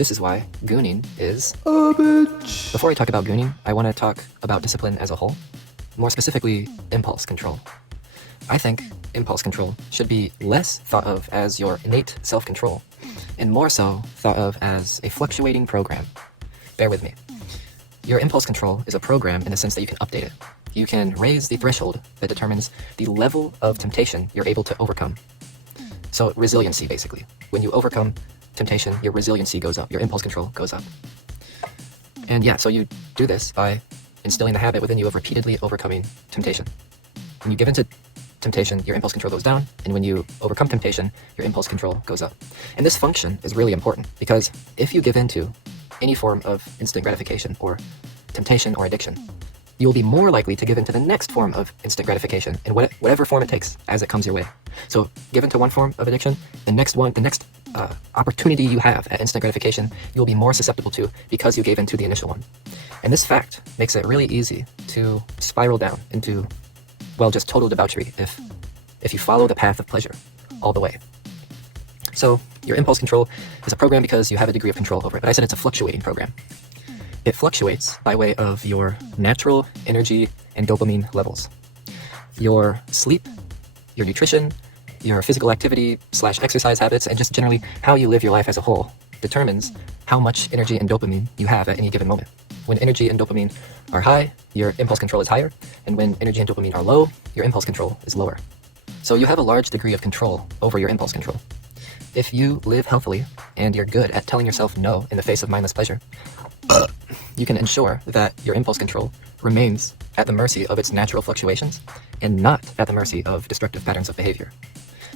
This is why gooning is a bitch. Before I talk about gooning, I want to talk about discipline as a whole. More specifically, impulse control. I think impulse control should be less thought of as your innate self-control, and more so thought of as a fluctuating program. Bear with me. Your impulse control is a program in the sense that you can update it. You can raise the threshold that determines the level of temptation you're able to overcome. So resiliency, basically. When you overcome temptation, your resiliency goes up, your impulse control goes up. And yeah, so you do this by instilling the habit within you of repeatedly overcoming temptation. When you give into temptation, your impulse control goes down, and when you overcome temptation, your impulse control goes up. And this function is really important, because if you give into any form of instant gratification or temptation or addiction, you will be more likely to give into the next form of instant gratification in whatever form it takes as it comes your way. So give into one form of addiction, the next opportunity you have at instant gratification, you'll be more susceptible to because you gave into the initial one. And this fact makes it really easy to spiral down into, well, just total debauchery if you follow the path of pleasure all the way. So your impulse control is a program because you have a degree of control over it, but I said it's a fluctuating program. It fluctuates by way of your natural energy and dopamine levels. Your sleep, your nutrition, your physical activity / exercise habits, and just generally how you live your life as a whole determines how much energy and dopamine you have at any given moment. When energy and dopamine are high, your impulse control is higher, and when energy and dopamine are low, your impulse control is lower. So you have a large degree of control over your impulse control. If you live healthily and you're good at telling yourself no in the face of mindless pleasure, you can ensure that your impulse control remains at the mercy of its natural fluctuations and not at the mercy of destructive patterns of behavior.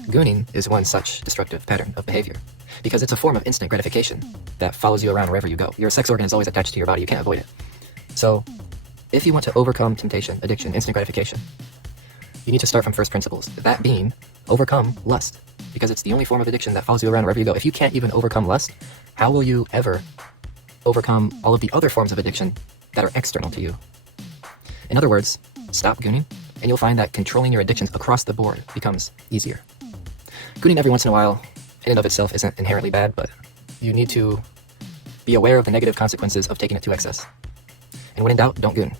Gooning is one such destructive pattern of behavior because it's a form of instant gratification that follows you around wherever you go. Your sex organ is always attached to your body. You can't avoid it. So if you want to overcome temptation, addiction, instant gratification, you need to start from first principles. That being, overcome lust, because it's the only form of addiction that follows you around wherever you go. If you can't even overcome lust, how will you ever overcome all of the other forms of addiction that are external to you? In other words, stop gooning, and you'll find that controlling your addictions across the board becomes easier. Gooning every once in a while, in and of itself, isn't inherently bad, but you need to be aware of the negative consequences of taking it to excess. And when in doubt, don't goon.